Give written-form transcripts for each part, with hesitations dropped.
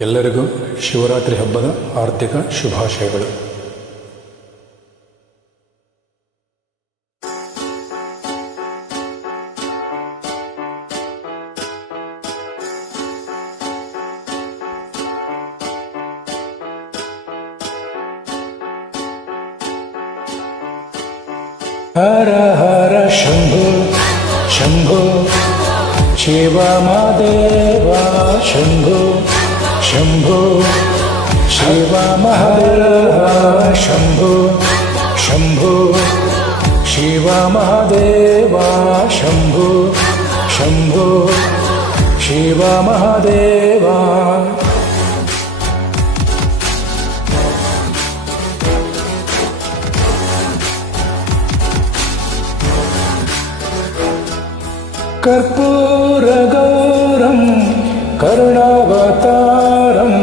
ಎಲ್ಲರಿಗೂ ಶಿವರಾತ್ರಿ ಹಬ್ಬದ ಹಾರ್ದಿಕ ಶುಭಾಶಯಗಳು. ಹರ ಹರ ಶಂಭೋ ಶಂಭೋ ಶಿವ ಮಹಾದೇವ ಶಂಭೋ ಶಂಭೋ ಶಿವ ಮಹಾದೇವ ಶಂಭೋ ಶಂಭೋ ಶಿವ ಮಹಾದೇವ ಶಂಭೋ ಶಂಭೋ ಶಿವ ಮಹಾದೇವ. कर्पूरगौरं करुणावतारं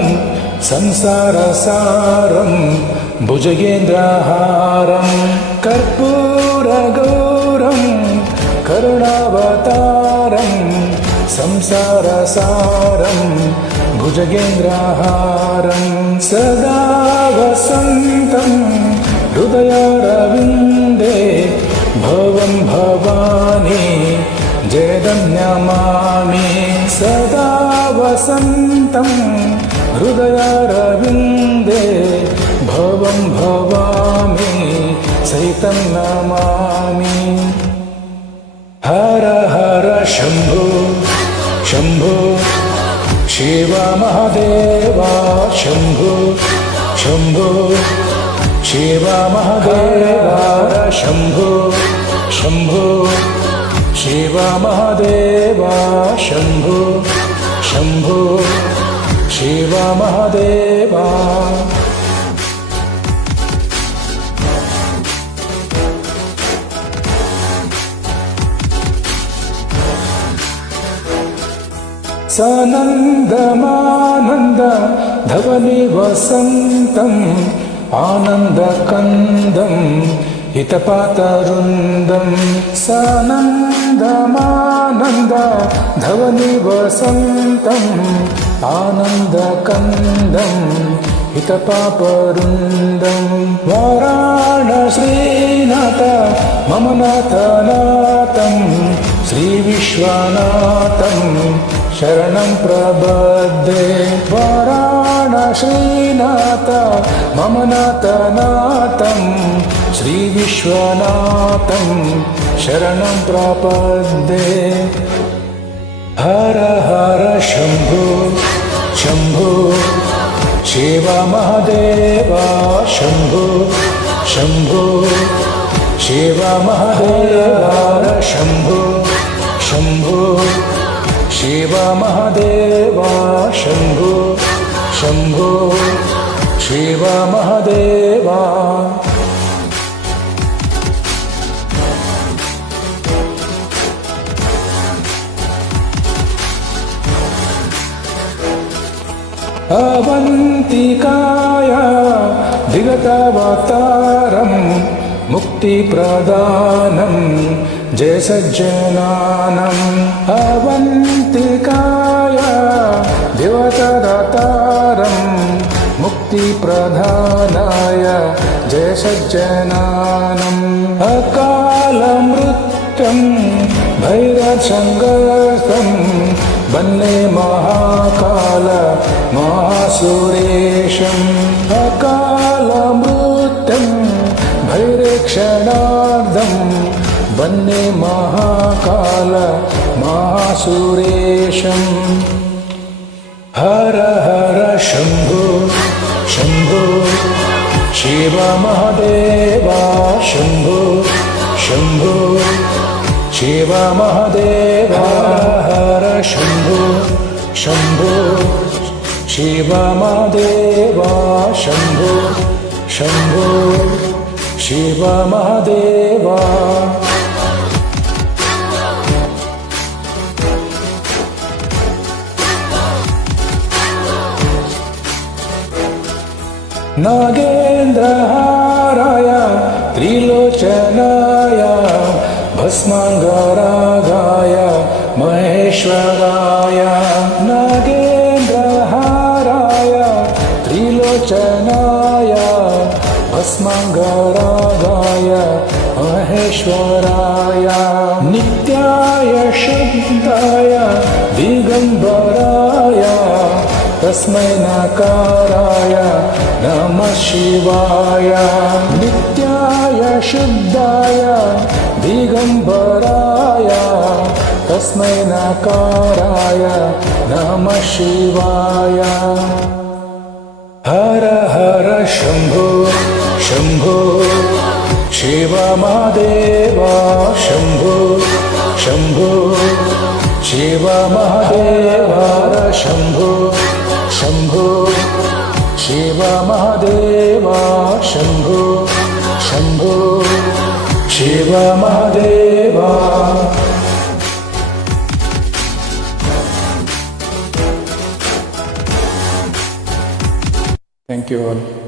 संसारसारं भुजगेन्द्रहारं. कर्पूरगौरं करुणावतारं संसारसारं भुजगेन्द्रहारं. सदा वसन्तं हृदयारविन्दे भवं भवानी जयदं नमामि. सदा वसन्तं हृदयारविन्दे भवं भवामि सहितं नमामि. हर हर शंभो शंभो शिव महादेव शंभो शंभो शिव महादेव शंभो शंभो शिव महादेव शंभो शंभो शिव महादेव. सानन्दमानन्द धवनि वसन्तम् आनन्दकन्दं हितपातरुन्दं. सानन्दमानन्द धवनि वसन्तम् आनन्दकन्दं हितपापरुन्दं. वाराणसीनाथ मम नाथनाथं श्रीविश्वनाथं शरणं प्रपद्ये. वाराणसीनाथ मम नाथनाथं श्रीविश्वनाथं शरणं प्रपद्ये. हर हर शंभो शंभो शिव महादेव शंभो शंभो शिव महादेव शंभो शंभो शिव महादेव शंभो शंभो शिव महादेव. अवन्तिकाय दिगतावतारं मुक्तिप्रदानं जय सज्जनानम्. अवन्तिकाय दिगतावतारं मुक्तिप्रदानाय जय सज्जनानम्. अकालमृत्युं भैरवसङ्गस्तं वन्दे महाकाल महासुरेशम्. अकालमृत्युं भैरक्षणार्धं वन्दे महाकाल महासुरेशम्. हर हर शंभो शंभो शिव महादेव शंभो शंभो शिव महादेव. हर शंभो शंभो शिव महादेव शंभो शंभो शिव महादेव. नागेन्द्रहाराय त्रिलोचनाय भस्माङ्गरागाय महेश्वराय. नागेन्द्रहाराय दिगंबराय तस्मै नकाराय नमः शिवाय नित्याय शुद्धाय दिगंबराय तस्मै नकाराय नमः शिवाय हर हर शंभो शंभो शिव महादेव शंभो शंभो शिव महादेव हर शंभो शंभो शिव महादेव शंभो शंभो Shiva Mahadev Thank you all.